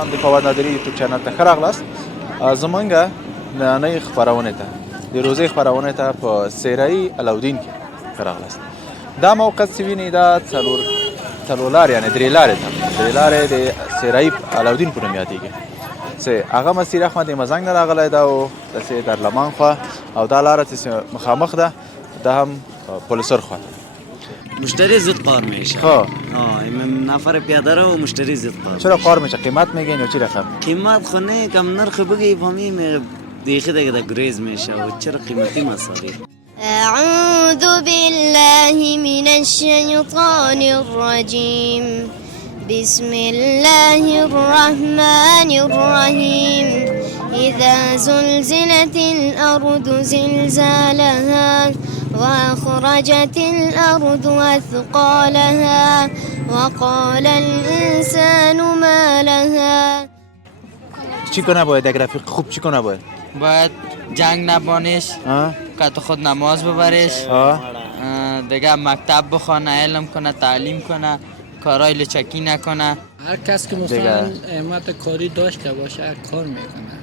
هم د فواد نادري یوټیوب چینل ته ښه راغلاست. زمونږ نننۍ خپرونې ته د روزۍ خپرونې ته په څېرهیي علاودین کې ښه راغلاست. دا موقع چې وینئ دا څلور لارې یعنې درې لارې د څېرهیي علاودین په نوم یادېږي چې هغه مسیر احمد مزنګ نه راغلی ده او داسې در لمان خوا او دا لاره چې مخامخ ده دا هم پولسر خوا ده. مشتری زود قار میشه. خب نفر پیاده رو و مشتری زود قار. چرا قار میشه؟ قیمت میگین یا چی رقم؟ قیمت خونه کم نرخ بگی فهمی دیگه دیگه گریز میشه و چرا قیمتی مساوی. أعوذ بالله من الشيطان الرجيم بسم الله الرحمن الرحيم إذا زلزلت الأرض زلزالها وأخرجت الأرض أثقالها وقال الإنسان ما لها. چی کنه باید اگر رفیق خوب چی کنه باید جنگ نبانیش که تو خود نماز ببریش دیگه مکتب بخونه علم کنه تعلیم کنه کارای لچکی نکنه. هر کس که مثلا اهمیت کاری داشته باشه کار میکنه.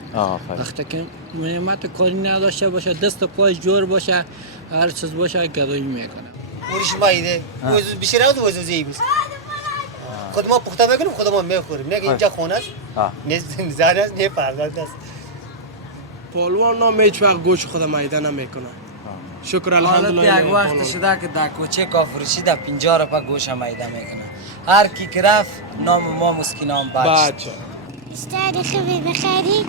وقتی که اهمیت کاری نداشته باشه دست و پای جور باشه هر چیز باشه گدایی میکنه. ورش مایده بیشتر از وزوزی بیست خود ما پخته میکنیم خود ما میخوریم نه اینجا خونه است نه زن است نه پرداخت است. پالوان نام هیچ وقت گوش خود مایده نمیکنه. شکر الحمدلله. یک وقت شده که در کوچه کافروشی در 50 روپه گوش مایده میکنه. هر کی که رفت نام ما مسکینان بچه. اشتری خوبی بخیری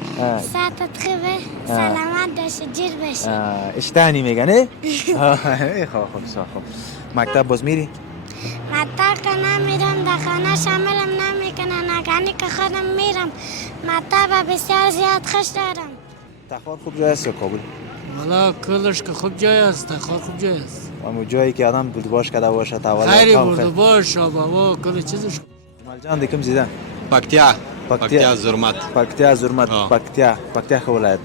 ساعتت خوبه سلامت داشته جیر بشه. اشتهانی میگه نه؟ خوب. مکتب باز میری؟ مکتب که نمیرم در خانه شاملم نمیکنن اگرنی که خودم میرم مکتب بسیار زیاد خوش دارم. تخار خوب جای است یا کابل؟ والا کلش که خوب جای است تخار خوب جای است. اما جایی که آدم بردباش کرده باشه تولد خیلی بردباش بابا کل چیزش. مالجان دیگه کم زیدن؟ پکتیا زرمت. پکتیا خو ولایت.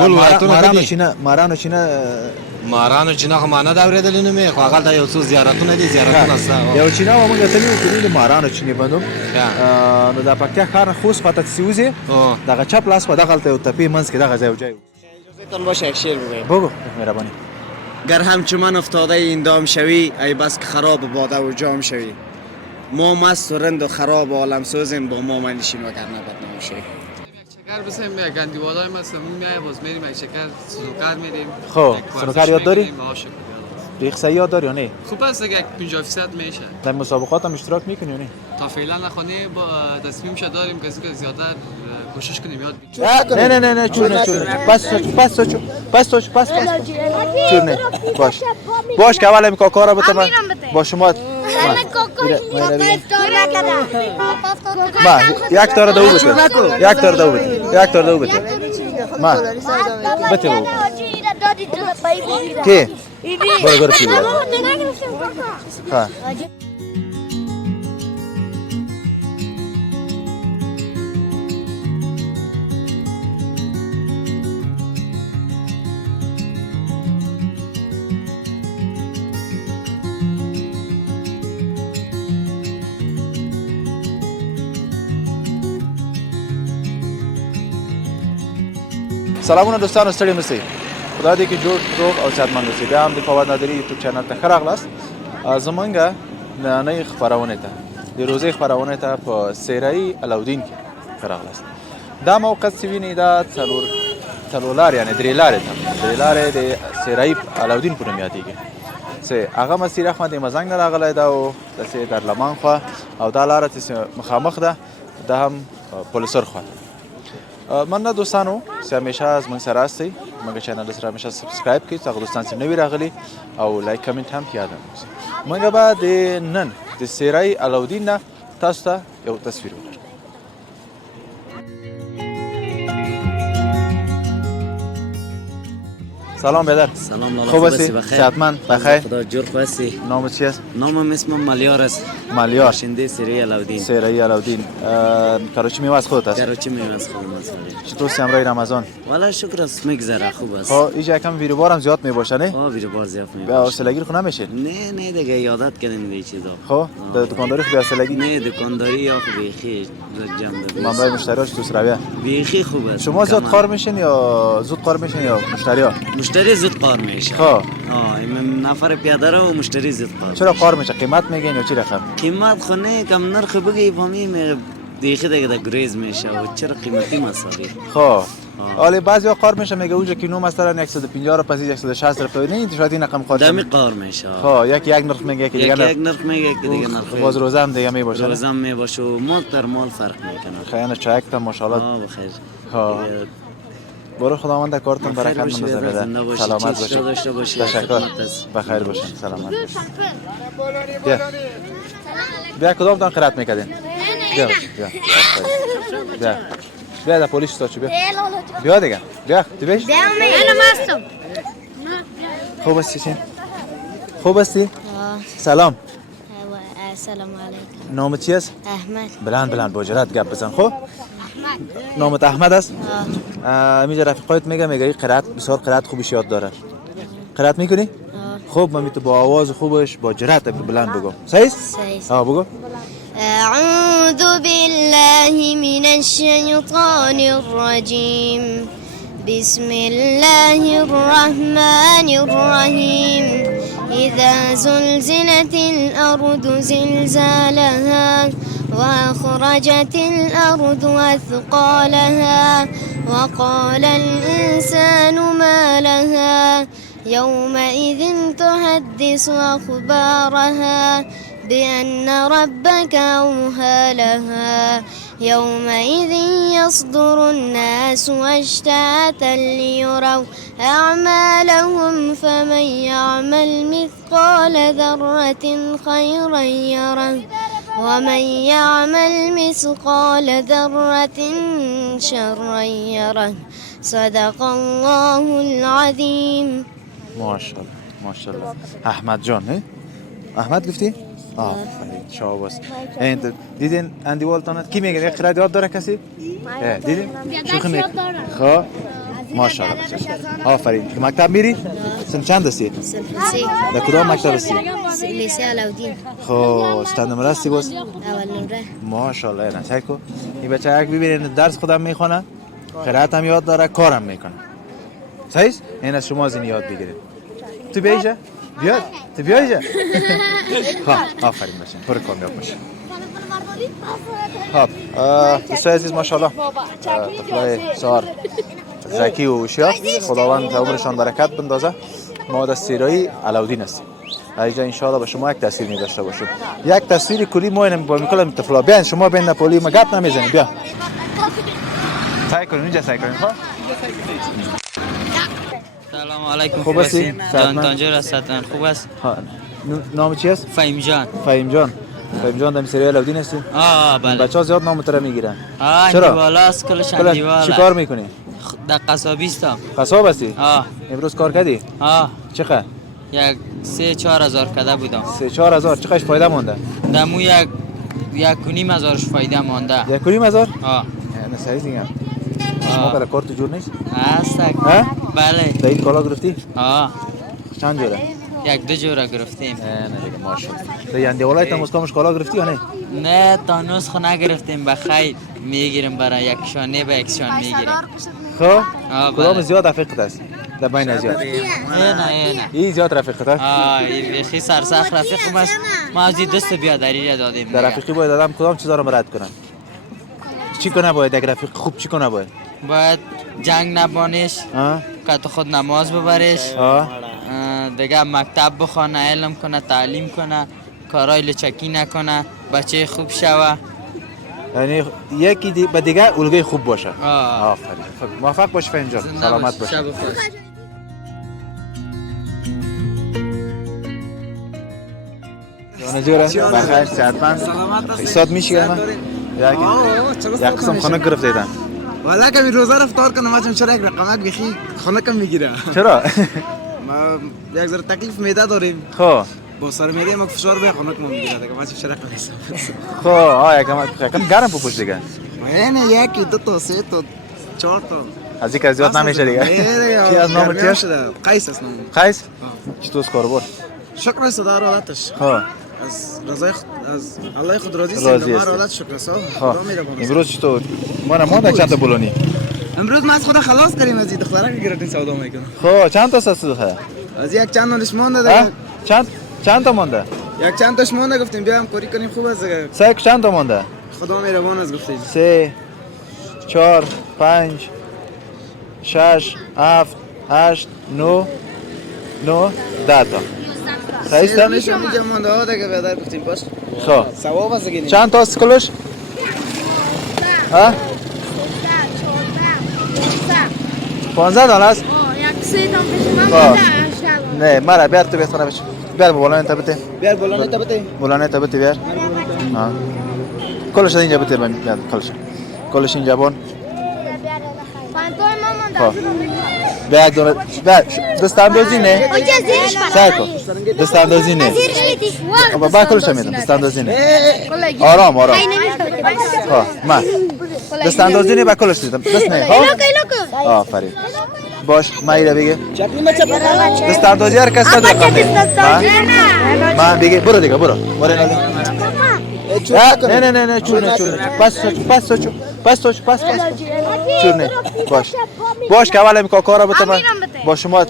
ټول ولایتونه مارانو چینه خو ما نه دا اورېدلې نه مې خو هغلته یو څو زیارتونه دي زیارتونه شته. یو چینه و موږ تللي د مارانو چینې بندوم نو د پکتیا ښار نه خوست خواته چې وځې دغه چپ لاس په دغلته یو تپې منځ کې دغه ځای یو جای اجازهتان باشه یک شعر بگویم. بگو مهربانی. گر همچنان افتاده این دام شوی ای بس که خراب باده و جام شوی ما مست و رند و خراب عالم سوزیم با ما منشین وگر نبدنام شوی. شکر بسیم یک گندیوالای ما سمون میای باز میریم یک شکر سنوکر میریم. خب سنوکر یاد داری؟ ریخصه یاد داری یا نه؟ خوب است اگه 50% میشه. در مسابقات هم اشتراک میکنی یا نه؟ تا فعلا نخونه با تصمیم شد داریم کسی که زیادتر کوشش کنیم یاد بگیریم. نه چور نه باش که اول امکا کارا بته من با شما ما یک تاره دو بده ما بته بو که برو پی ها سلامونه دوستانو ستړي مسئ خدای دې کې جوړ روغ او صحتمند اوسئ. بیا هم د فواد نادري یوټیوب چینل ته ښه راغلاست. زمونږ نننۍ خپرونې ته د روزۍ خپرونې ته په څېرهیي علاودین کې ښه راغلاست. دا موقع چې وینئ دا څلور لارې یعنې درې لارې د څېرهیي علاودین په نوم یادېږي چې هغه مسیر احمد مزنګ نه راغلی ده او داسې در لمان خوا او دا لاره چې مخامخ ده دا هم پولسر خوا ده. مننه دوستانو چې همیشه زموږ سره هستئ. موږ چینل سره همیشه سبسکرایب کړئ. هغه دوستان چې نوي راغلي او لایک کمنټ هم یاد اوسئ. موږ به د نن د څېرهیي علاودین نه تاسو ته یو تصویر وګورو. سلام بدر. سلام لالا، خوب هستی؟ بخیر. صحتمند؟ بخیر. خدا جور خواستی. نامت چی است؟ نامم اسمم ملیار است. ملیار. باشنده سری علاودین. سری علاودین. کراچی میوه از خودت است؟ کراچی میوه از خودم است. چطور سمرای رمضان؟ والا شکر است، میگذره خوب است. خب اینجا یکم ویروبار هم زیاد میباشه نه؟ ویروبار زیاد به میباشه. حوصله‌گیر خو نمیشه؟ نه دیگه یادت کردیم به چیزا. خب دکانداری خو به حوصله‌گیر؟ نه دکانداری یا بیخی جمع ده. منبع مشتریاش تو سرویه. بیخی خوب است. شما زود کار میشین یا زود کار میشین یا مشتریا؟ مشتری زود کار میشه. خب این نفر پیاده رو مشتری زود کار. چرا کار میشه؟ قیمت میگین یا چی رقم؟ قیمت خونه کم نرخ بگی فهمی دیگه دیگه گریز میشه و چرا قیمتی مساوی. خب حالا بعضیا کار میشه میگه اونجا کیلو مثلا 150 رو پس 160 رو نه این شاید این رقم خواهد دمی کار میشه. خب یک نرخ میگه که دیگه یک نرخ میگه که دیگه نرخ باز روزه هم دیگه میباشه. روزه هم میباشه و مال در مال فرق میکنه. خیلی چاک تا ماشاءالله. بخیر. خب برو خداوند کارتون برکت منده بده. سلامت باشید. تشکر. بخیر باشین. سلامت باشین. بیا کدام دان قرات میکردین؟ بیا در پلیس تا چی بیا دیگه بیا تو بیش انا مستم. خوب هستی؟ خوب هستی؟ سلام. سلام علیکم. نامت چی است؟ احمد. بلند با جرأت گپ بزن. خب نامت احمد است؟ میگه رفیقایت میگه این قرات بسیار قرات خوبش یاد داره. قرات میکنی؟ خب من تو با آواز خوبش با جرأت بلند بگو. صحیح؟ بگو. أعوذ بالله من الشيطان الرجيم بسم الله الرحمن الرحيم إذا زلزلت الأرض زلزالها وأخرجت الأرض أثقالها وقال الإنسان ما لها يومئذ تحدث أخبارها بأن ربك أوحى لها يومئذ يصدر الناس أشتاتا ليروا أعمالهم فمن يعمل مثقال ذرة خيرا يره ومن يعمل مثقال ذرة شرا يره صدق الله العظيم. ماشاءالله احمد جان نه؟ احمد گفتی؟ شاباس. این دیدین اندیوالتان کی میگه یک قرات یاد داره کسی؟ دیدین؟ شوخی میگه. خب ماشاءالله. آفرین. مکتب میری؟ سن چند هستی؟ در کدام مکتب هستی؟ لیسه علاودین. خب چند نمره هستی باز؟ اول نمره. ماشاءالله. اینا سعی کن. این بچه یک ببینین درس خودم میخونه، قرات هم یاد داره، کارم میکنه. صحیح؟ این از شما از این یاد بگیرید. تو بیایجا؟ بیاد. تو بیایجا. خب آفرین باشین. پر کامیاب باشین. خب دوستای عزیز ماشاءالله طفلای سار زکی و هوشیار خداوند عمرشان برکت بندازه. ما در سیرایی علاودین هستیم. اینجا ان شاء الله به شما یک تاثیر می‌داشته باشیم. یک تاثیر کلی ما اینم با میکنم طفلا بیان شما بین پولی ما گپ نمیزنید. بیا سعی کنید اینجا سعی کنید. خب سلام علیکم. خوب هستی؟ جان تانجر هستن. خوب است؟ نام چی است؟ فهیم جان. فهیم جان در سری علاودین هستی؟ بله. بچه‌ها زیاد نام تو میگیرن. چرا؟ بالا است کلش دیواله. چی کار میکنی؟ در قصابی هستم. قصاب هستی؟ امروز کار کردی؟ چقدر؟ یک 3-4 هزار کده بودم. 3-4 هزار چقدرش فایده مونده؟ دمو یک 1.5 هزارش فایده مونده. 1.5 هزار؟ نه صحیح دیگه. شما برای کار تو جور نیست؟ هست. بله. دایید کالا گرفتی؟ چند جوره؟ 1-2 جوره گرفتیم. نه دیگه ماشاءالله. داینده ولایت هم اسکامش کالا گرفتی یا نه؟ نه تا نوز خو نگرفتیم بخیر میگیریم برای یک شانه به یک شان میگیریم. خب کدام زیاد رفیقت است؟ در بین زیاد. نه این زیاد رفیقت است؟ این بخی سرسخت رفیقم است. ما از دست بیادری را دادیم. در رفیقی باید آدم کدام چیزا رو رد کنه؟ چی کنه باید یک رفیق خوب چی کنه باید؟ باید جنگ نبانیش، که تو خود نماز ببریش، دیگه مکتب بخونه، علم کنه، تعلیم کنه، کارای لچکی نکنه، بچه خوب شوه. یعنی یکی به دیگه الگوی خوب باشه. آفرین. موفق باش فهیم جان. سلامت باش. شب خوش. جانجوره بخیر صحتمند. استاد میشه من یک قسم خنک گرفته ایدم. والا کمی روزه رو افطار کنم ما چرا یک رقمک بخی خونه کم میگیره. چرا؟ ما یک ذره تکلیف معده داریم. خب با سر معده ما فشار به خونه کم میگیره دیگه ما چرا قلیسم. خب یکم گرم بپوش دیگه. نه یکی دو تا سه تا چهار تا. از این که زیاد نمیشه دیگه. چی از نام چیش؟ قیس است نام. قیس؟ چطور کار بود؟ شکر است در حالتش. خب از رضای از الله خود راضی است. ما حالت شکر است. خدا میره با امروز چطور؟ ما چند تا بولونی؟ امروز ما از خدا خلاص کردیم از این دختره که گرفتین سودا میکنه. خب چند تا سست دخه؟ از یک چند نانش مونده دیگه. چند تا مونده؟ یک چند تاش مونده گفتیم بیام کاری کنیم خوب است دیگه. سه چند تا مونده؟ خدا مهربان است گفتیم. 3 4 5 6 7 8 9 10 تا. صحیح است؟ میشه میگم مونده ها دیگه بیادر گفتیم باش. خب ثواب است دیگه. چند تا است کلش؟ ها؟ 15 دانه است؟ یک سه تا پیش من نه مرا بیار تو بهتره بشه. بیار بولانه تا بده. بیار بولانه تا بده. بولانه تا بده بیار. ها. کلش اینجا بده من بیار کلش اینجا بون. پانتوی مامان به یک دونه دست اندازی نه. اونجا زیرش سعی کن. دست اندازی نه. زیرش میدی. با کلش میدم دست اندازی نه. آرام. ها ما. دست اندازی نه با کلش میدم. دست نه. ها. آفرین. باش مایره بگه. دست اندازی هر کس نداره کنه. ما بگه برو دیگه برو. نه چور پس چور نه باش که اول میکا کارا بته من با شما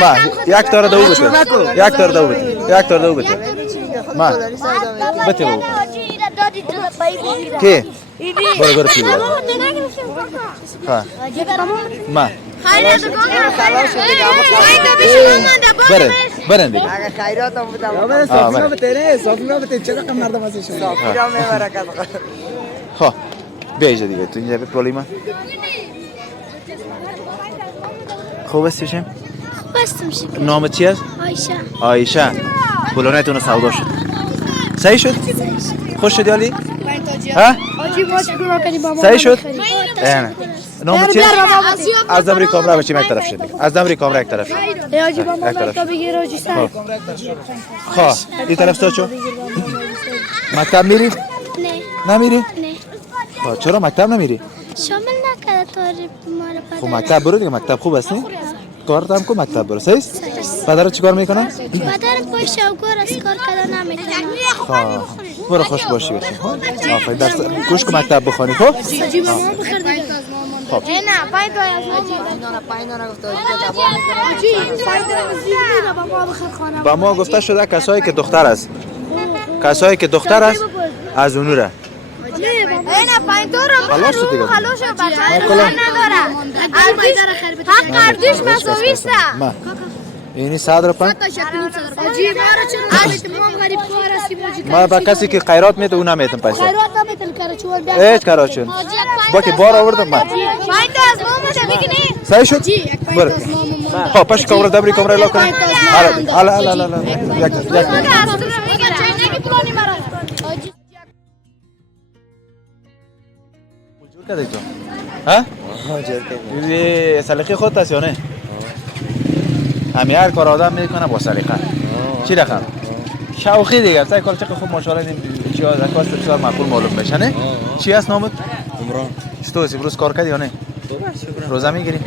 ما یک تار دو بته ما بته بابا کی برو پی ها ما برن دیگه خیرات هم بودم. صافی رو بتره صافی رو بتره چرا کم مردم هستی شما. صافی رو میبرکت. خب بیایید دیگه تو اینجا بپرولی من. خوب هستیشم؟ خوب هستم شکر. نامت چی است؟ آیشه. بولونتون سودا شد. صحیح شد؟ خوش شد یالی؟ ها؟ صحیح شد؟ نه. نامت چی است؟ از دمری کامرا بچیم یک طرف شد. از دمری کامرا یک طرف شد. یک طرف. خب این طرف سوچو. مکتب میری؟ نه. نمیری؟ نه. خب چرا مکتب نمیری؟ شامل نکرده طوری مال خب مکتب برو دیگه مکتب خوب است نه؟ کارت هم کو مکتب برو صحیح؟ پدرت چیکار میکنه؟ پدرم پای شاوگور است کار کردن نمیکنه. خب برو خوش باشی بشه. آفرین درس گوش کو مکتب بخونی خب؟ خب نه پای با ما گفته شده کسایی که دختر است از اونوره نه پایدار خلاص شد دیگه خلاص شد بچه نداره حق اردوش مساوی است ما اینی صدر پن ما با کسی که خیرات میده اون نمیتون پیسه هیچ کاراشون با که بار آوردم من صحیح شد برو خب پاش کامرا دبری کامرا لا کنیم حالا یک جور کردی تو ها جور سلیقه خودت است یا نه همه هر کار آدم میکنه با سلیقه چی رقم شوخی دیگه سعی کار چقدر خوب ماشاءالله این چیزا رکواست بسیار معقول معلوم بشه نه چی است نامت عمران چطور امروز کار کردی یا نه روزه میگیری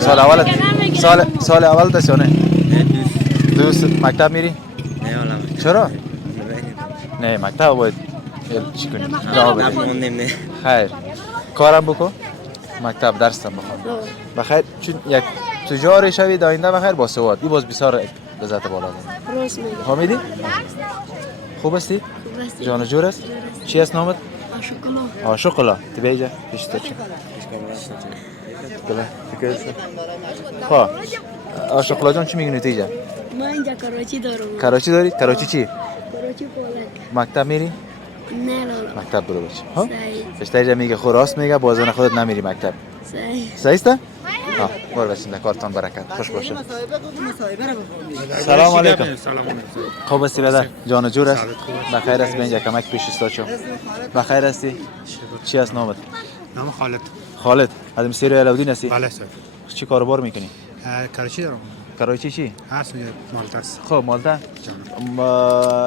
سال اول دست یا نه دوست مکتب میری نه والا چرا نه مکتب باید چی کنی جواب بده خیر کارم بکن مکتب درس هم بخون بخیر چون یک تجار شوی داینده بخیر با سواد این باز بسیار لذت بالا داره روز میگه حمیدی خوب هستی جان جور است چی است نامت آشوکلا تی بیجا پیش تو چی کلا خب آشوکلا جان چی میگی نتیجه من اینجا کراچی دارم کراچی داری کراچی چی کراچی پولک مکتب میری نه لالا مکتب برو بچه ها اشتاجه میگه خود راست میگه بازون خودت نمیری مکتب صحیح صحیح است ها بار بچین کارتان برکت خوش باشه. سلام علیکم. خوب هستی بدر؟ جان و جور است؟ بخیر است؟ اینجا کمک پیش است چون بخیر هستی؟ چی است نامت؟ نام خالد. خالد از مسیر علاودین هستی؟ بله سر. چی کاروبار میکنی؟ کراچی دارم. کراچی چی؟ هست مالتا است. خب مالتا؟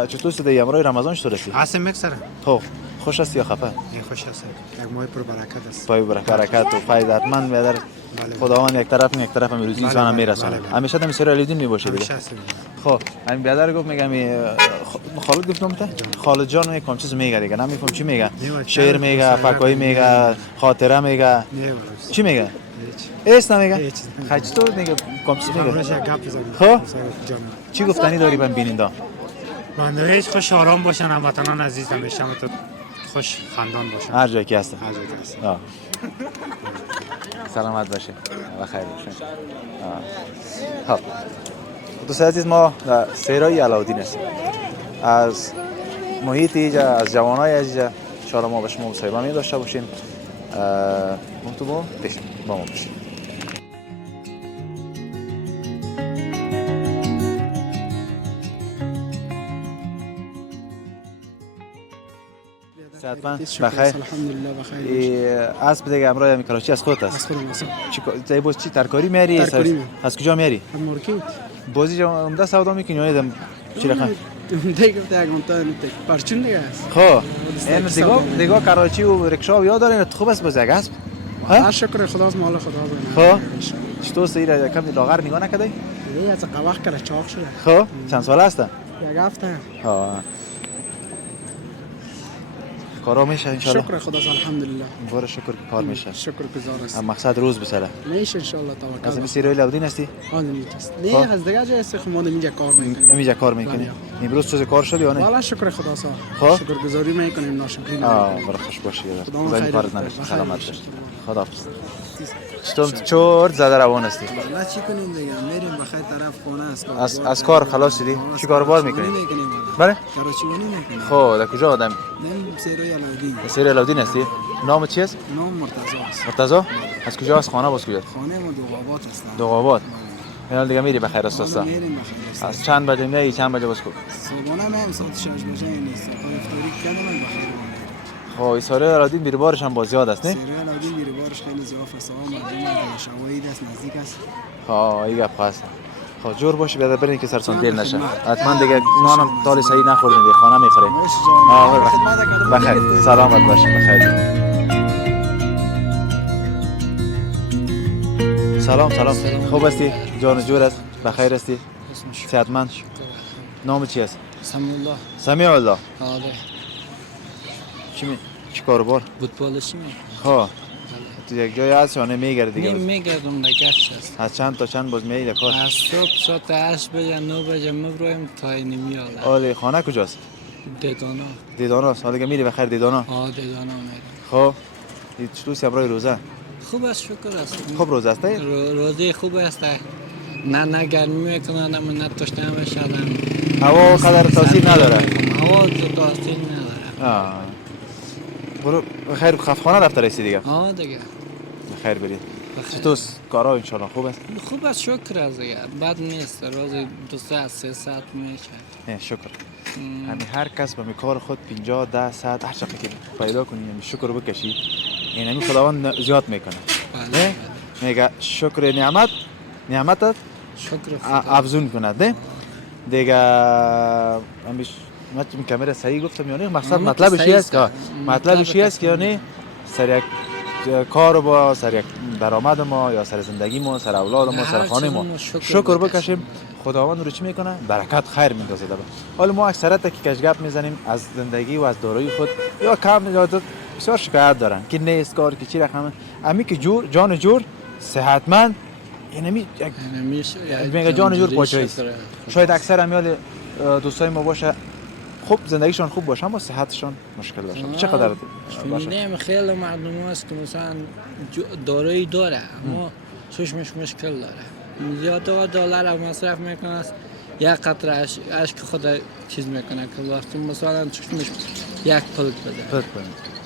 چطور شده امروز رمضان چطور هستی؟ هست مکسر. خب خوش هستی یا خفه؟ خوش است. یک ماه پر برکت است. پای برکت و فایده‌مند بدر. خداوند یک طرف روزی انسان میرسونه. همیشه در مسیر علاودین میباشه دیگه. خب همین بیادر گفت میگم خالد گفتم تا خالد جان یک چیز میگه دیگه نمیفهم چی میگه شعر میگه فکایی میگه خاطره میگه چی میگه ایست نمیگه خاطر تو میگه چیز میگه خب چی گفتنی داری بهم بیننده بنده‌اش خوش آرام باشن هموطنان عزیز همیشه تو خوش خندان باشن هر جایی که هستن هر جایی که هستن سلامت باشه و خیر باشه خب دوستان عزیز ما در سیرای علاودین هستیم از محیط اینجا از جوانای اینجا ان شاء الله ما به شما مصاحبه می داشته باشیم تو با ما باشیم صحتمند بخیر الحمدلله بخیر اسب دیگه امروز می کراچی از خودت است چی باز چی ترکاری میاری از کجا میاری مارکت بازی عمده سودا میکنی یا چی رقم دیگه تا پرچون دیگه است خب این دیگه کراچی و رکشا یاد دارین خوب است باز یک اسب ها شکر خدا از مال خدا خب چطور سیر کم لاغر نگاه نکردی یه از قواخ کرده چاق شده خب چند سال هست یک هفته ها کارا میشه ان شاء الله شکر خدا الحمدلله باره شکر کار میشه شکر گزار است مقصد روز بسره میشه ان شاء الله توکل از مسیر علاودین هستی آن نیست نه از دیگه جای است خودم اینجا کار میکنم اینجا کار میکنی امروز چه کار شد یا نه والا شکر خدا سا خب شکر گزاری میکنیم ناشکری باره خوش باشی خدا کارت نشه سلامت باش خداحافظ چطور زده روان هستی والا چی کنیم دیگه میریم بخیر طرف خونه است از کار خلاص شدی چی کاروبار میکنی بله کراچیوانی میکنیم خب در کجا آدم سیرای علاودین سیر علاودین هستی نام چی است نام مرتضی است مرتضی از کجا از خانه باز کجا خانه ما دوغابات است دوغابات اینا دیگه میری بخیر است میریم بخیر از چند بجه میای چند بجه باز کو صبحانه میام ساعت 6 بجه نیست تا افطاری کردم بخیر خب سیر علاودین بیری بارش هم باز زیاد است نه سیرای علاودین بیری بارش خیلی زیاد است مردم شوایی دست نزدیک است خب این گپ هست خب جور باشی بعد برین که سرسان دل نشه حتما دیگه نانم تالی صحیح نخوردین دیگه خانه میخورین بخیر سلامت باشین بخیر سلام خوب هستی جان و جور است بخیر هستی صحتمند نام چی است سمیع الله آره چی کاروبار فوتبالشی می خب تو یک جای هست یا نمیگردی دیگه میگردم نگشت است از چند تا چند باز میای کار از صبح ساعت 8 بجه 9 بجه میبرویم تا نمیاد آله خانه کجاست دیدانا است حالا میری بخیر دیدانا دیدانا میرم خب چطور امروز روزه خوب است شکر است خوب روزه است روزه خوب است نه گرمی میکنه نه تشنه میشه هوا قدر تاثیر نداره هوا تاثیر نداره برو بخیر خفخانه رفته رسی دیگه دیگه بخیر برید چطور کارا ان شاء الله خوب است خوب است شکر است دیگه بد نیست روز 2 از 3 ساعت میشه شکر همین هر کس به کار خود 50 10 ساعت هر چقدر که پیدا کنی شکر بکشی این همین خداوند زیاد میکنه نه میگه شکر نعمتت شکر افزون کند نه دیگه همیش من کامera صحیح گفتم یا نه مطلبش چی است که یعنی سر یک کار با سر یک درآمد ما یا سر زندگی ما سر اولاد ما سر خانه ما شکر بکشیم خداوند رو چی میکنه برکت خیر میندازه حالا ما اکثرا که کشگپ میزنیم از زندگی و از دارایی خود یا کم یا بسیار شکایت دارن که نیست کار که چی رقم امی که جان جور صحتمند اینمی میگه جان جور پاچایی شاید اکثر امیال دوستای ما باشه خوب زندگیشون خوب باشه اما صحتشون مشکل داشته چقدر باشه میدونم خیلی مردم هست که مثلا دارایی داره اما چشمش مشکل داره زیاد دلار مصرف میکنه یک قطره اشک خود چیز میکنه که وقتی مثلا چشمش یک پلک بده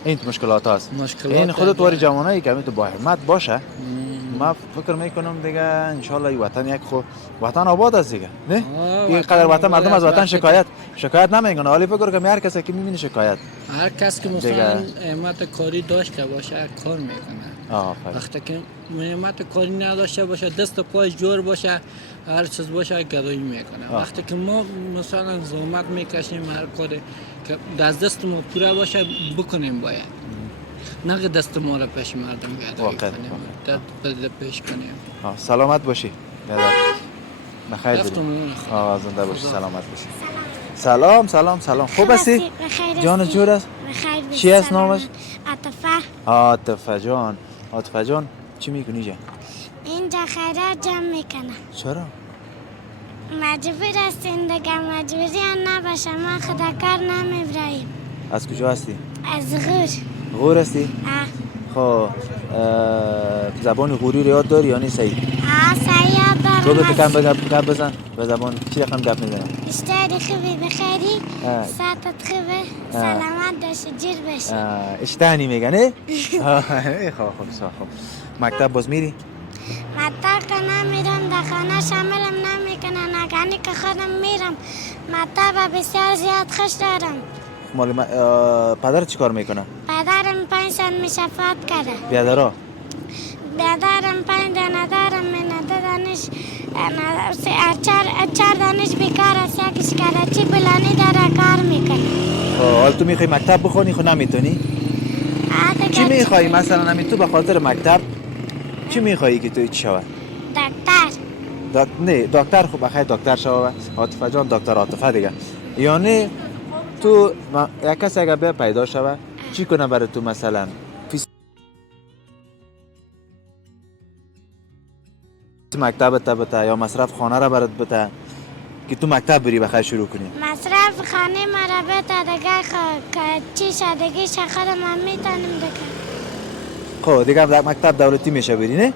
این مشکلات هست این خودت واری جوانایی که تو با همت باشه ما فکر میکنم دیگه انشالله این وطن یک خو وطن آباد است دیگه نه این قدر وطن مردم از وطن شکایت نمیکنن ولی فکر کنم هر کسی که میبینه شکایت هر کس که مثلا احمد کاری داشته باشه کار میکنه وقتی که احمد کاری نداشته باشه دست و پای جور باشه هر چیز باشه گدایی میکنه وقتی که ما مثلا زحمت میکشیم هر کاری که دست ما پوره باشه بکنیم باید نه دست ما را پیش مردم گدایی کنیم دست پیش کنیم سلامت باشی بخیر زنده باشی سلامت باشی سلام خوب هستی جان جور است چی است نامش عاطفه جان چی میکنی جان اینجا خیرات جمع میکنم چرا مجبور هستیم دیگه مجبوری نباشه ما خدا کار نمیبراییم از کجا هستی از غور هستی خب زبان غوری رو یاد داری یا نه صحیح صحیح یاد دارم تو به کم گپ بزن به زبان چی رقم گپ میزنی اشتری خوبی بخیری ساعتت خوبه سلامت داشته جیر بشه اشتهنی میگه نه خب مکتب باز میری مکتب که نمیرم در خانه شاملم نمیکنن اگرنی که خودم میرم مکتب بسیار زیاد خوش دارم مال پدر چی کار میکنه پدرم 5 سال میشه فوت کرده بیادرها بیادرم 5 دانه دارم من 2 دانش 4 دانش بیکار است یکیش کراچی بلانی داره کار میکنه حال تو میخوای مکتب بخونی خو نمیتونی چی میخوای مثلا همین تو به خاطر مکتب چی میخوایی که تو چی شود دکتر دکتر خب بخیر دکتر شود عاطفه جان دکتر عاطفه دیگه یعنی تو یک کسی اگر بیا پیدا شود چی کنه برای تو مثلا مکتب بته یا مصرف خانه را برات بته که تو مکتب بری بخیر شروع کنی مصرف خانه ما را بته دیگه چی شدگی خودم هم میتونم دیگه خب دیگه در مکتب دولتی میشه بری نه؟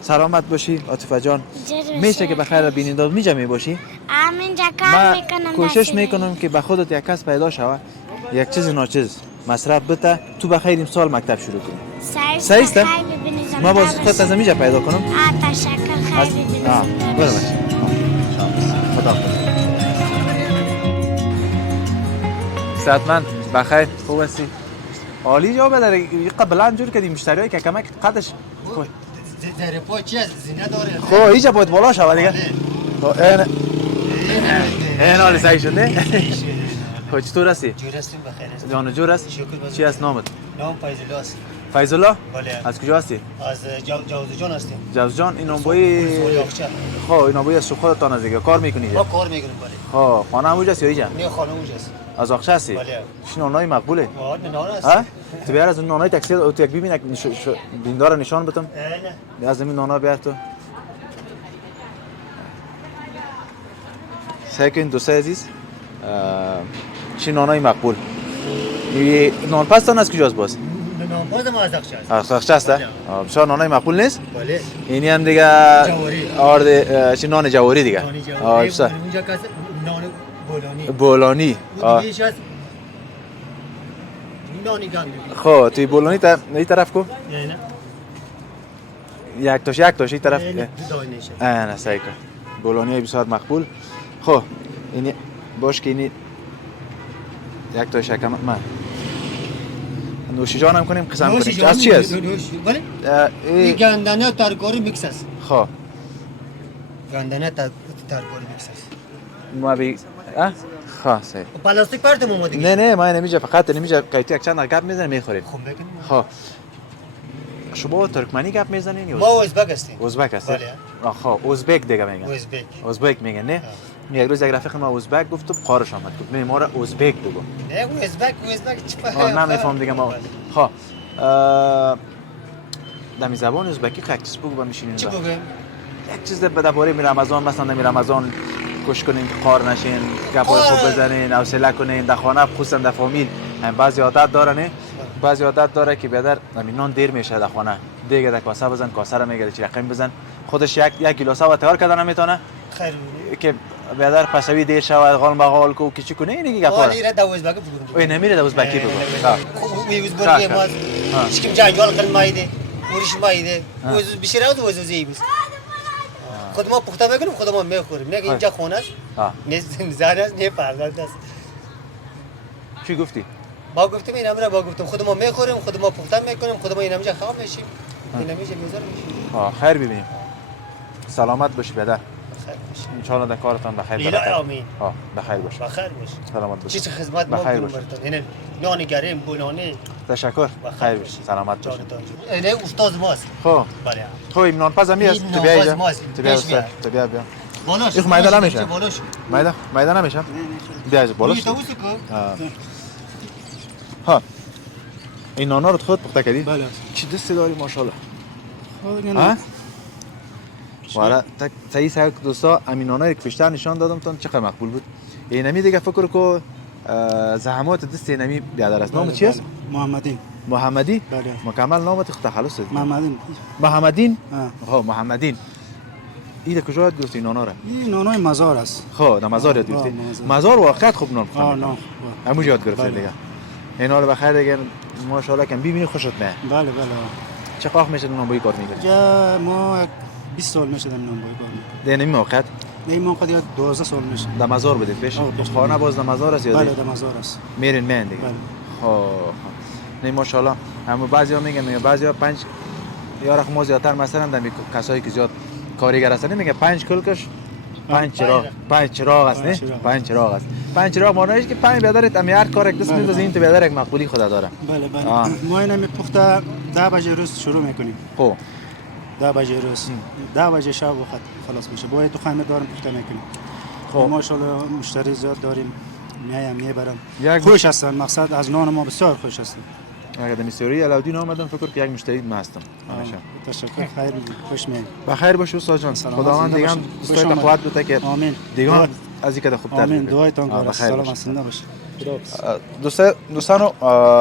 سلامت باشی عاطفه جان میشه که بخیر بیننده میجمعی باشی؟ اینجا کار میکنم کوشش میکنم که به خودت یک کس پیدا شود یک چیز ناچیز مصرف بته تو بخیر امسال مکتب شروع کنی صحیح است ما باز خودت از اینجا پیدا کنم تشکر خیلی بینم برو باش خدا صحتمند بخیر خوب هستی عالی جواب داره قبلا جور کردی مشتریایی که کمک قدش زیر پا چی از زینه داره خب اینجا باید بالا شود دیگه این حالی صحیح شده خب چطور هستی؟ جور هستیم بخیر هستیم جان جور است؟ چی است نامت؟ نام فیض‌الله است فیض‌الله؟ بله از کجا هستی؟ از جوزجان هستیم جوزجان این نامبوی خب این نامبوی از خودتان از دیگه کار میکنی؟ ما کار میکنیم بله خب خانه هم اونجاست یا اینجا؟ نه خانه اونجاست از آخشه هستی؟ بله چی نانای مقبوله؟ نه نان است ها؟ تو بیار از اون نانای تاکسی تو یک ببین دیندار نشان بدم نه از این نانا بیار تو سکن دوست عزیز چی نانای مقبول نان پستان از کجاست باز؟ نان پاست ما از آخشه است از آخشه است؟ بسیار نانای مقبول نیست؟ بله اینی هم دیگه آرد چی نان جواری دیگه بسیار اونجا کس نان بولانی دیگه هست نانی گندم خب توی بولانی تا این طرف کو؟ نه یک تاش این طرف نه نه صحیح کن بولانی بسیار مقبول خب اینی باش که اینی یک تا شکم من نوشیجان هم کنیم قسم کنیم از چی است؟ بله این گندنه ترکاری میکس است خب گندنه ترکاری میکس است ما بی خب صحیح پلاستیک پرتم اومد دیگه نه ما نمیشه فقط نمیشه که یک چند گپ میزنیم میخوریم خب بکنیم خب شما ترکمنی گپ میزنین یا ما ازبک هستیم ازبک هستید خب ازبک دیگه میگن ازبک میگن نه یک روز یک رفیق ما ازبک گفت تو قارش آمد گفت ما را ازبک بگو نه ازبک چی فهمم نمیفهم دیگه ما خب دمی زبان ازبکی یک چیز بگو با میشینین چی بگم یک چیز درباره می رمضان مثلا می رمضان کش کنین که قار نشین گپای خوب بزنین حوصله کنین در خانه خصوصا در فامیل بعضی عادت داره بعضی عادت داره که بیادر نان دیر میشه در خانه دیگه در کاسه بزن کاسه رو میگیره چی رقم بزن خودش یک گیلاس و تیار کردن نمیتونه خیر که بیادر پسوی دیر شود غال بغال کو کی کنه اینی گپا ولی را ازبک بگو نمیره ازبکی بگو خب ازبکی ما چیکم جنگال کل مایده پوریش مایده وزوز بیشتر از وزوزی بس خود ما پخته میکنیم خود ما میخوریم نه اینجا خونه است نه زن است نه فرزند است. چی گفتی؟ با گفتم این امر با گفتم خود ما میخوریم خود ما پخته میکنیم خود ما اینجا خواب میشیم اینجا بیزار میشیم. خیر ببینیم. سلامت باشی پدر. بخیر باشی. ان شاء الله در کارتان بخیر باشه. برکت. آمین. بخیر باش. بخیر باش. سلامت باش. چیز خدمت ما بخیر کنیم باش. براتون. یعنی نان گرم بونانه. تشکر. خیر باش. سلامت باش. اینه استاد ماست. خب. بله. تو این نان پز همی است. تو بیا اینجا. تو بیا. بالاش. این مایده نمیشه. بالاش. مایده نمیشه. بیا اینجا بالاش. ها. این نانا رو خود پخته کردی؟ بله. چی دستی داری ماشاءالله. ها؟ واره تایی سعی دوستا امینانه که پیشتر نشان دادم تون چقدر مقبول بود. اینمی دیگه فکر کو زحمات دست اینمی بیادر است. نام چی است؟ محمدی؟ بله. مکمل نامت خود تخلص است. محمدین. ها محمدین. این کجا یاد گرفتی نانا را؟ این نانای مزار است. خب در مزار یاد گرفتی. مزار واقعا خوب نام پخته نام. همون یاد گرفتی دیگه. اینا رو بخیر دیگه ماشاءالله کم ببینی خوشت میاد. بله. چه وقت میشه نانبایی کار میکنی؟ جا ما 20 سال میشه در نانبایی کار میکنم. در این موقع؟ این موقع یا 12 سال میشه. در مزار بودید پیش؟ خانه باز در مزار است یا بله در مزار است. میرین من دیگه. بله. خب نه ماشاءالله اما بعضیا میگن بعضیا 5 یا رقم زیادتر مثلا در کسایی که زیاد کارگر هستن میگه 5 کلکش 5 چراغ است نه 5 چراغ است 5 چراغ معنیش که 5 بیادرت امی هر کار یک دست میندازی این تو بیادر یک مقبولی خدا داره. بله ما اینا میپخته 10 بجه روز شروع میکنیم. خب 10 بجه روز 10 بجه شب وقت خلاص میشه. باید تو خیمه دارم پخته میکنیم. خب ماشاءالله مشتری زیاد داریم. میبرم خوش هستن. مقصد از نان ما بسیار خوش هستن. اگر در میسوری علاودین آمدم فکر که یک مشتری من هستم. تشکر. خیر خوش میاد. بخیر باش استاد جان. خداوند دیگه دوستای قوت بده که آمین. دیگه از اینکه خوب تر. آمین. دعایتان کنم. سلام زنده باشید. دوستانو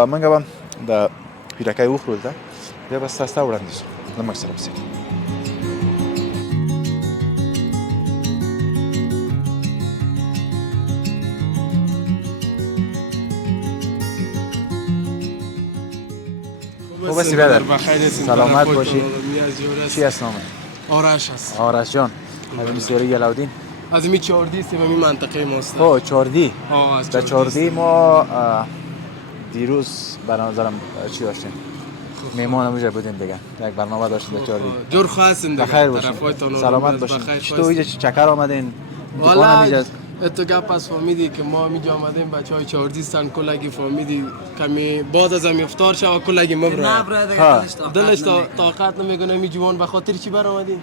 من گفتم در پیرکای اوخ ده بیا بس تاستا وړاندې شو د مکسر بس خوب هستی برادر؟ سلامت باشی. چی است نامت؟ آرش است. آرش جان از میسوری علاودین از می چاردی سومی منطقه ماست. او چاردی. در چاردی ما دیروز برنامه‌ام چی داشتیم؟ میمان اونجا بودیم دیگه. یک برنامه داشتیم در چاردی. جور خاصین دیگه. بخیر باشین. سلامت باشین. تو اینجا چکر آمدین؟ والا تو گپ پس فهمیدی که ما اینجا آمدیم بچهای چاردی سن کلگی فهمیدی کمی بعد از افطار شو کلگی مبره. دلش طاقت نمیکنه می جوان به خاطر چی بر آمدین؟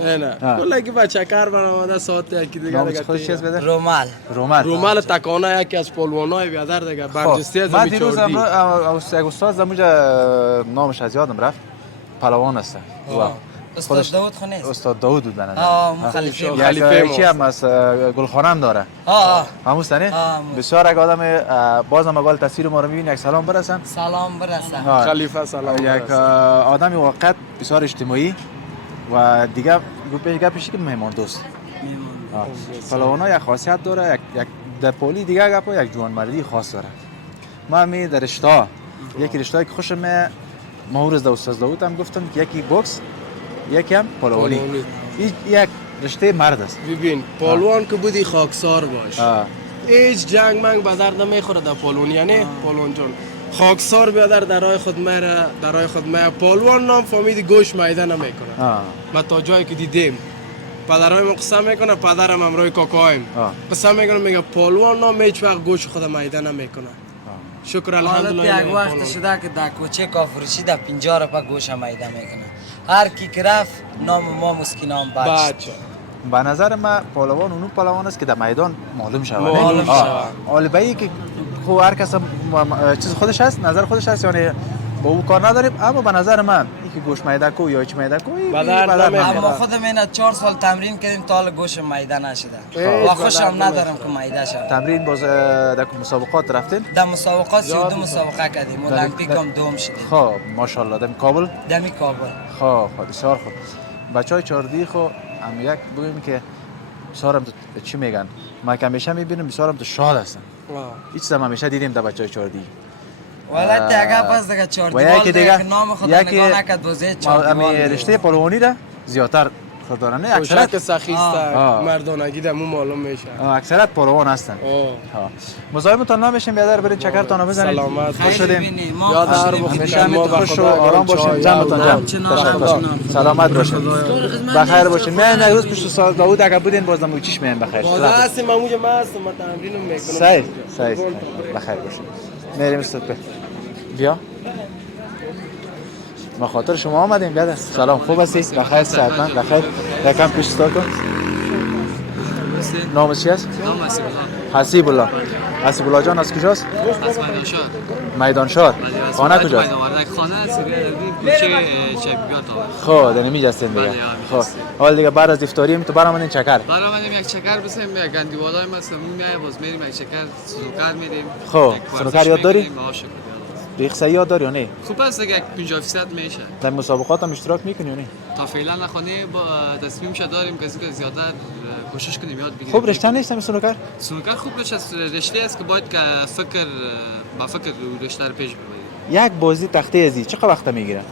نه کلگی بچه کار برآمده ساعت یکی دیگه خودش چیز بده رومال تکانه یکی از پهلوانای بیادر دیگه برجسته از من دیروز یک استاد زموجه نامش از یادم رفت پهلوان است استاد داوود خو نیست استاد داوود بود بنده خلیفه چی هم از گلخانه هم داره هموست نه بسیار یک آدم بازم اول تصویر ما رو میبینی یک سلام برسن خلیفه سلام یک آدمی واقعا بسیار اجتماعی و دیگه گپش که مهمان دوست پهلوانا یک خاصیت داره یک در پولی دیگه گپ یک جوانمردی خاص داره ما می در رشته یکی رشته که خوشم مورز در استاد داوود هم گفتم که یکی بوکس یکی هم پهلوانی یک رشته مرد است ببین پهلوان که بودی خاکسار باش هیچ جنگ منگ به درد نمیخوره در پهلوانی یعنی پهلوان جان خاکسار بیادر در راه خود میره پهلوان نام فهمیدی گوش میده نمیکنه ما تا جایی که دیدیم پدرای ما قسم میکنه پدرم امروی کاکایم قسم میکنه میگه پهلوان نام هیچ وقت گوش خود میده نمیکنه شکر الحمدلله یک وقت شده که در کوچه کافروشی در 50 روپا گوش میده میکنه هر کی که رفت نام ما مسکینان بچه به نظر من پهلوان اون پهلوان است که در میدان معلوم شود البته که خو هر کس چیز خودش هست نظر خودش هست یعنی با او کار نداریم اما به نظر من اینکه گوش میده کو یا چی میده کو اما خودم اینا 4 سال تمرین کردیم تا حالا گوش میده نشده و خوشم ندارم که میده شد تمرین باز در مسابقات رفتین در مسابقات 32 مسابقه کردیم المپیک هم دوم شدیم خب ماشاءالله در کابل خب بسیار خوب بچهای چاردی خو هم یک بگیم که بسیارم چی میگن ما که همیشه میبینیم بسیارم تو شاد هستن هیچ زمان همیشه دیدیم در بچهای چاردی ولات اگه پس دیگه چهار و یکی دیگه نام خدا نگاه نکرد بازی چهار امی رشته پلوانی را زیادتر خوددارن نه اکثرا که سخیست مردانگی دمو معلوم میشه اکثرا پلوان هستن مزاحمتون نمیشیم بیادر برید چکرتون بزنید سلامت خوش شدیم یادار همیشه خوش و آرام باشین جمعتون جمع سلامت باشین بخیر باشین من امروز پشت سال داوود اگه بودین بازم چیش میام بخیر باز هستیم ماموج ما هستم ما تمرین میکنم صحیح بخیر باشین میریم استوپه بیا ما خاطر شما آمدیم بیادر سلام خوب هستی بخیر صحتمند بخیر یکم پیش ستا کن نام چی است؟ نام حسیب الله. حسیب الله جان از کجاست؟ از میدانشار. میدانشار. خانه کجاست؟ خانه است کوچه چپگات خب در نمی جستین دیگه. خب حال دیگه بعد از افطاری تو برامون چکر. برامون یک چکر بسیم یک گندیوالای مثلا میای باز میریم یک چکر سنوکر میریم. خب سنوکر یاد داری؟ ریخسه یاد داری یا نه؟ خوب است دیگه 50% میشه. در مسابقات هم اشتراک میکنی یا نه؟ تا فعلا نخونه با تصمیم شده داریم که زیادتر کوشش کنیم یاد بگیریم. خوب رشته نیست سنوکر؟ سنوکر خوب رشته است که باید که با فکر رشته رو پیش ببریم. یک بازی تخته ازی چقدر وقت میگیره؟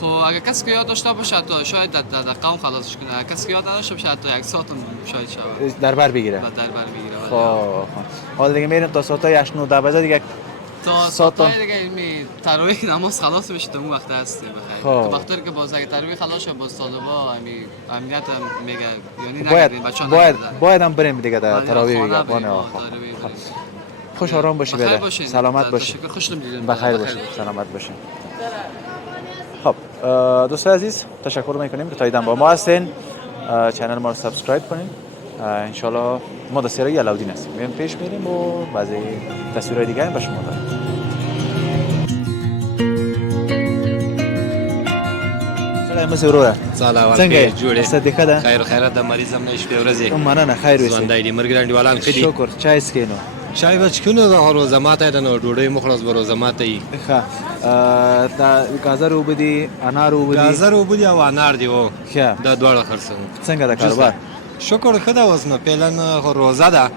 خب اگه کسی که یاد داشته باشه تا شاید در دقیقه خلاصش کنه. اگه کسی که یاد نداشته باشه تا یک ساعت شاید شود. در بر بگیره. در بر بگیره. خب حالا دیگه میریم تا ساعت 8 9 10 بجه دیگه تا ساعت دیگه می تراویح نماز خلاص بشه تو اون وقت هست بخیر. تو وقتی که باز اگه تراویح خلاص شه باز طالبا امنیت هم میگه یعنی نگردیم بچه‌ها باید هم بریم دیگه در تراویح دیگه خوش آرام باشی بده سلامت باشی بخیر باشی سلامت باشی خب دوستان عزیز تشکر میکنیم که تا دیدن با ما هستین چنل ما رو سابسکرایب کنین ان شاء الله ما در سری علاودین هستیم میریم پیش میریم و بعضی تصویرهای دیگه هم به شما داریم سلام مسرور سلام څنګه جوړه صدقه ده خیر خیرات د مریضم نه شپې ورځې مننه خیر اوسې ژوندۍ دي مرګ رانډیوالان خدي شکر چای سکینو چای بچکونو د روزه ماته د نو ډوډۍ مخلص به روزه ماته ای ښه دا گازر وبدي انار وبدي گازر وبدي او انار دی و ښه دا دواړه خرڅم څنګه دا کاروبار شکر خدا وزنه پهلن روزه ده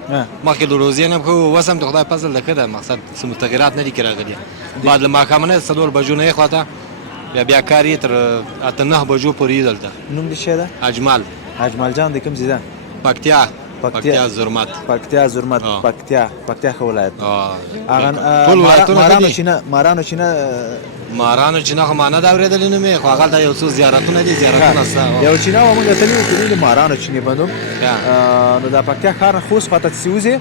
مخکې د روزې نه خو وسم د خدای فضل ده کده مقصد سم تغیرات نه دي کراغلي بعد ما کمنه صدور بجو نه خواته بیا کاری تر اته 9 بجو پورې دلته نوم دې شه ده اجمل جان د کوم ځای ده پکتیا زرمت پکتیا خو ولایت مارانو چینه خو معنا دا اورېدلې نه مې خو هغه یو څو زیارتونه دي زیارتونه ستا یو چینه و موږ تللی مارانو چینه باندې نو دا پکتیا ښار خوست خواته سیوزي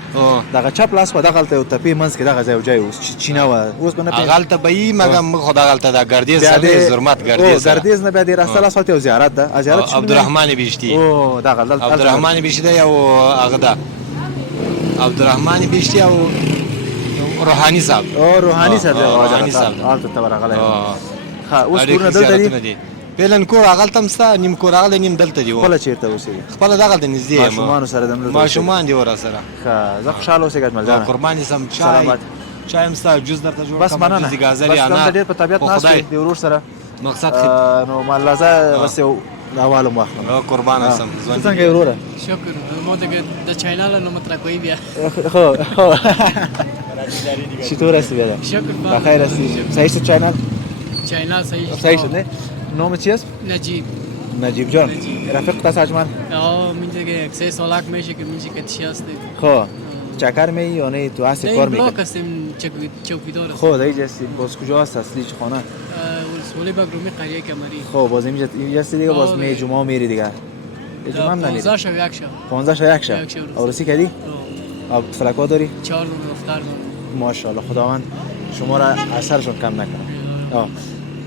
دغه چپ لاس په دغه یو تپې منځ کې دغه ځای او جای اوس چینه و اوس به نه هغه ته به یې مګم خو دغه ته دا ګردیز زرمت ګردیز نه بیا د رسول الله صلی الله زیارت ده زیارت عبدالرحمن بیشتی او دغه عبدالرحمن بیشتی او هغه ده عبدالرحمن بیشتی او روحانی صاحب روحانی صاحب حالت ته ورغلی ها اوس کورونه دلته دي پهلن کور هغه تم ستا نیم کور هغه نیم دلته دی خپل چیرته اوسېږي خپل دغه د نږدې ماشومان سره د ماشومان دی ور سره ښه زه خوشاله اوسېږم اجمل جان قرباني سم چای هم ستا جوز درته جوړ بس مننه جوز گازري انا ډېر په طبيعت ناس دی ورور سره مقصد نو مالازه بس یو اول مخه قربان سم څنګه وروره شکر مو د چینل نو متر کوي بیا خو چطور هستی بیادر؟ شکر بخیر هستی؟ صحیح شد چینل صحیح شد نه؟ نام چی است؟ نجیب جان رفیق تاس اجمل؟ من دیگه 3 سالک میشه که چی هستی خب چکر می یا نه تو اصل کار میکنی؟ بلاک هستیم چوکیدار هستیم خب دیگه هستی باز کجا هست اصلی چه خانه؟ ولی بگرومی قریه کمری خب باز اینجا هستی دیگه باز می جمعه میری دیگه جمعه هم نمیری؟ 15 شو یک شو 15 شو یک شو اورسی کردی؟ آب فلکا داری؟ 4 دفتر ماشاءالله خداوند شما را اثرشون کم نکنه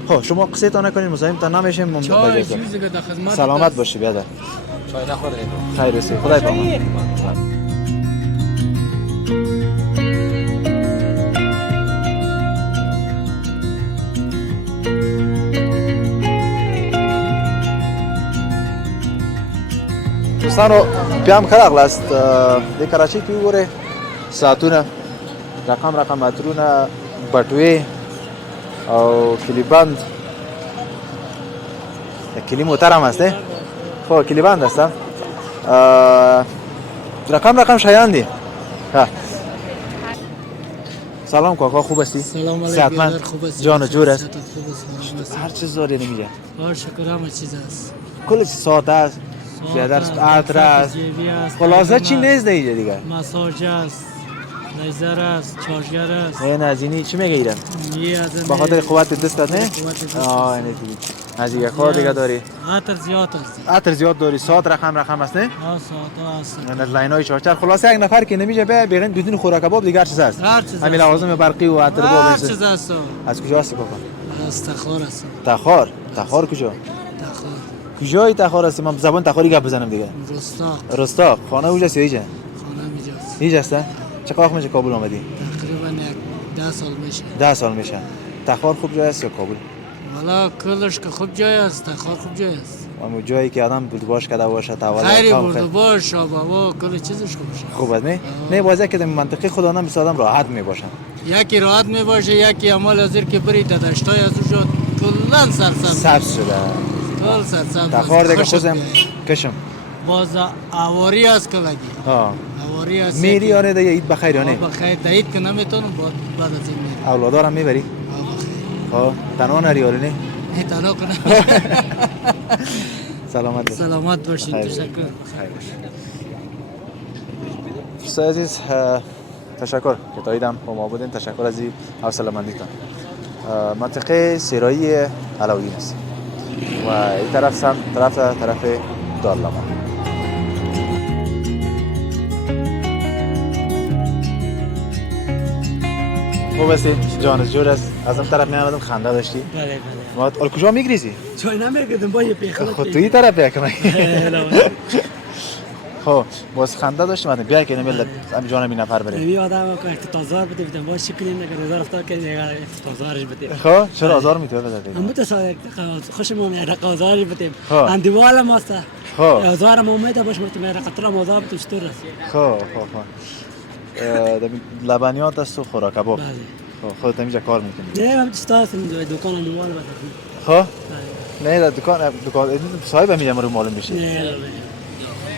خب شما قصه تا نکنین مزاحم تا نمیشیم سلامت باشی بیادر چای نخوره خیر رسی خدای پامان دوستانو پیام خراغ لاست د کراچۍ کې وګوره ساعتونه رقم مترونه بټوي او کلیبند کلی محترم است خب کلیبند است رقم شایان دی ها سلام کاکا، خوب هستی؟ سلام علیکم. صحتمند؟ خوب هستی؟ جان و جور است؟ خوب است. هر چیز داری نمیگه. شکر همه چیز است. کل چیز ساعت است. بیادر عطر است. خلاصه چی نیست دیگه دیگه. ماساژ است. لیزر است، چارجر است. این نزینی چی میگه ایران؟ با خاطر قوت دستت نه؟ آه اینه دیگه. از یک کار دیگه داری. عطر زیاد است. عطر زیاد داری. ساعت رقم است نه؟ ساعت است. من لاینای چارجر خلاصه یک نفر که نمیشه بگن بدون خوراک کباب دیگه هر چیز است. همین لوازم برقی و عطر باب هر چیز است. از کجا هستی کاکا؟ از تخار است. تخار کجا؟ تخار. کجای تخار هستی؟ من زبان تخاری گپ بزنم دیگه. رستا. خانه کجاست یا اینجا؟ خانه اینجاست. اینجاست؟ چه وقت میشه کابل آمدی؟ تقریبا 10 سال میشه. 10 سال میشه. تخار خوب جای است یا کابل؟ والا کلش که خوب جای است، تخار خوب جای است. اما جایی که آدم بردباش کرده باشه تاولا خیلی بردباش و کل چیزش خوب باشه. خوب است نه بازی که در منطقه خود آدم بس آدم راحت میباشه. یکی راحت میباشه، یکی عمل ازیر که برید دشتای از اون شد کلا سبز شده. کل سرسبز. تخار دیگه خودم کشم. باز آواری است کلاگی. آواری است. میری یا دیگه عید بخیر یا نه؟ بخیر عید که نمیتونم بعد از این میری. اولادارم میبری؟ خب تنها نری یا نه؟ تنها کنم. سلامت باشید. تشکر. دوستان عزیز تشکر که تا ایدم با ما بودین. تشکر از این حوصله مندیتان. منطقه سرایی علاویین است و این طرف دارلامان. خوب هستی؟ جان جور است. از اون طرف میامدم خنده داشتی؟ بله. ما کجا میگریزی؟ چای نمیگردم با یه پیخ. خود توی طرف یکم. خب باز خنده داشتیم بعد بیا که نمیل ام جان می نفر بره. می آدم که افتضاح بده بدم باش شکلی نگه نظر افتاد که نگه افتضاحش بده. خب چرا آزار میتونه بده؟ هم متصادق خوشم میاد آزار بده. اندیوال ماست. خب آزار مومد باش متمر قطره موضوع توشتور است. خب لبنیات است و خوراک کباب. بله. خودت اینجا کار میکنی؟ نه من استاد دکان اندیوال بده. خب نه دکان صاحب میام رو معلوم میشه. نه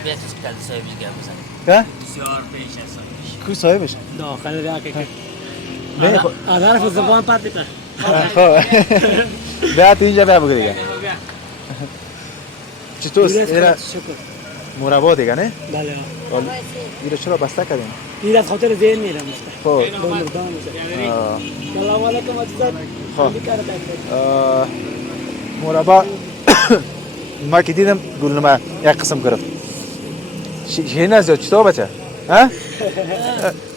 بیاید که صاحبش گپ بزنیم. که؟ بسیار پیش است. کو صاحبش؟ داخل راه که. نه خب. آدرف زبان پاتیتا. خب. بیاد اینجا بیا بگیری. چطور؟ ایرا مربا دیگه نه؟ بله. ایرا چرا بسته کردین؟ ایرا خاطر ذهن میرم. خب. سلام علیکم عزیزان. خب. مربا ما که دیدم گلنما یک قسم گرفت. چی نزد چطور بچه؟ ها؟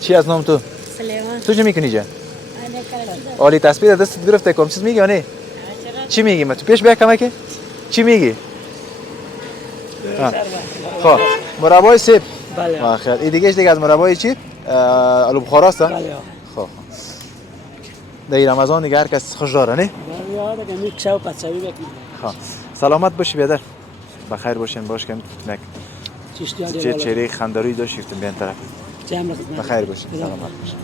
چی از نام تو؟ سلیمان. تو چی میکنی جا؟ عالی تصویر دستت گرفته کم چیز میگی یا نه؟ چی میگی؟ تو پیش بیا کمکی؟ چی میگی؟ خب مربای سیب. بله. خیر این دیگه از مربای چی؟ آلو بخارا است؟ بله. خب در رمضان دیگه هر کس خوش داره نه؟ بله دیگه میکشه و پچوی بکنید. خب سلامت باشی بیادر. بخیر باشین باش که نک. چه چهره خنده‌رویی داشتید بیان طرف. بخیر باشین سلامت باشین.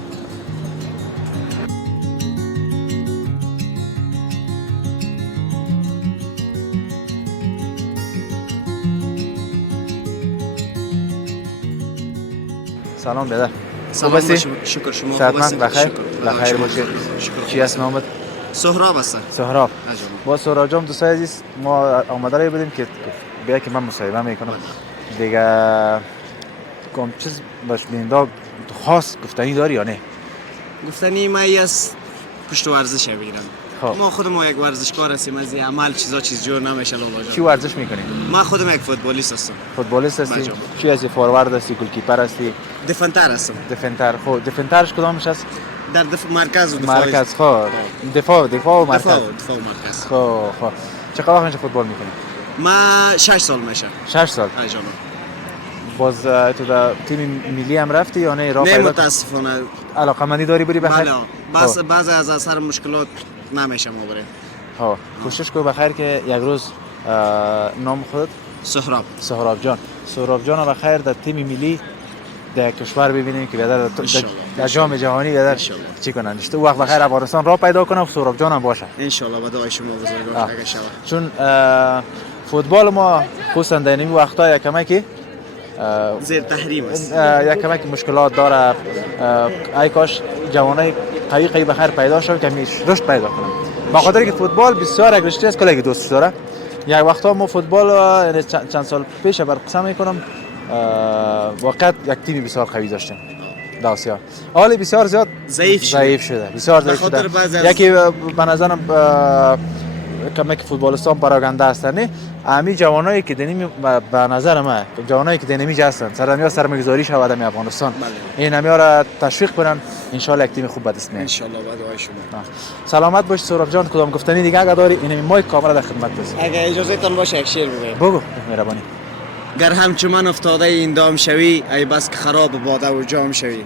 سلام بیادر. سلام شکر شما خوب هستید؟ بخیر باشید. چی اسم نامت؟ سهراب هستم. سهراب. با سهراب جان دوستای عزیز ما آماده بودیم که بیا که من مصاحبه میکنم دیگه کم چیز باش بیننده خاص گفتنی داری یا نه؟ گفتنی ما از پشت ورزش بگیرم. ما خود ما یک ورزشکار هستیم از عمل چیز جور نمیشه لولا. چی ورزش میکنی؟ ما خودم یک فوتبالیست هستم. فوتبالیست هستی؟ چی هستی؟ فوروارد هستی؟ گلکیپر هستی؟ دفنتر هستم. دفنتر. خب دفنترش کدامش هست؟ در مرکز و دفاع. مرکز خب دفاع و مرکز. دفاع و مرکز. خب چقدر وقت میشه فوتبال میکنی؟ ما 6 سال میشه. 6 سال؟ ای جان. باز تو در تیم ملی هم رفتی یا نه؟ نه متاسفانه. علاقه‌مندی داری بری بخیر؟ بله. بعضی از اثر مشکلات نمیشه ما بریم. ها کوشش کو بخیر که یک روز نام خودت سهراب جان بخیر در تیم ملی در کشور ببینیم که در جام جهانی در چی کنن تو وقت بخیر افغانستان را پیدا کنه و سهراب جان هم باشه ان شاء الله. با دعای شما بزرگوار اگه شود. چون فوتبال ما خصوصا در این وقتا یکمکی زیر تحریم است. یکمکی مشکلات داره. ای کاش جوانای قوی بخیر پیدا شد که میش رشد پیدا کنم. با خاطر که فوتبال بسیار یک رشته است که دوست داره. یک وقتا ما فوتبال چند سال پیش بر قسم میکنم واقعا یک تیم بسیار قوی داشتیم در آسیا. حالا بسیار زیاد ضعیف شده. بسیار ضعیف شده. یکی به نظرم کمی که فوتبالستان پراگنده هستن امی جوانایی که دنیمی به نظر من جوانایی که دنیمی هستن سرمایه سرمایه‌گذاری شود در افغانستان این همیا را تشویق کنن ان شاء الله یک تیم خوب به دست میاد ان شاء الله با دعای شما. سلامت باش سهراب جان. کدام گفتنی دیگه اگه داری این مایک کاملا در خدمت است. اگه اجازه تان باشه یک شعر بگویم. بگو مهربانی. گر همچو من افتاده این دام شوی ای بس که خراب باده و جام شوی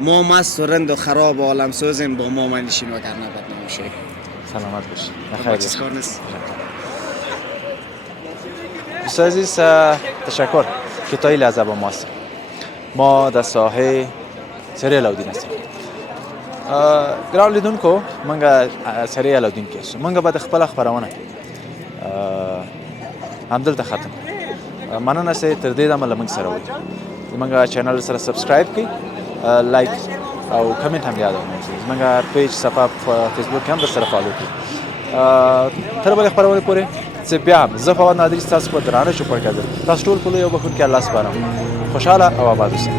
ما مست و رند و خراب و عالم سوزیم با ما منشین و گر نبد نموشی. سلامت باش. بخیر باش. دوستان عزیز تشکر که تا این لحظه با ماست. ما در ساحه سری الاودین هستیم. ګران لیدونکو منګه سری الاودین کې اوسو. منګه به د خپل خبرونه همدلته ختم. مننه چې تر دې دمه لمنګ سره وي. منګه چینل سره سبسکرایب کړئ، لایک او کمنټ هم یاد ونیسئ. منګه پیج صفحه فیسبوک هم سره فالو کړئ. تر بلې خبرونه پورې چې بیا هم زه فواد نادري ستاسو په درانه چوپړ کړم. تاسو ټول په یو بخون کې الله سپارم. خوشاله او آباد اوسئ.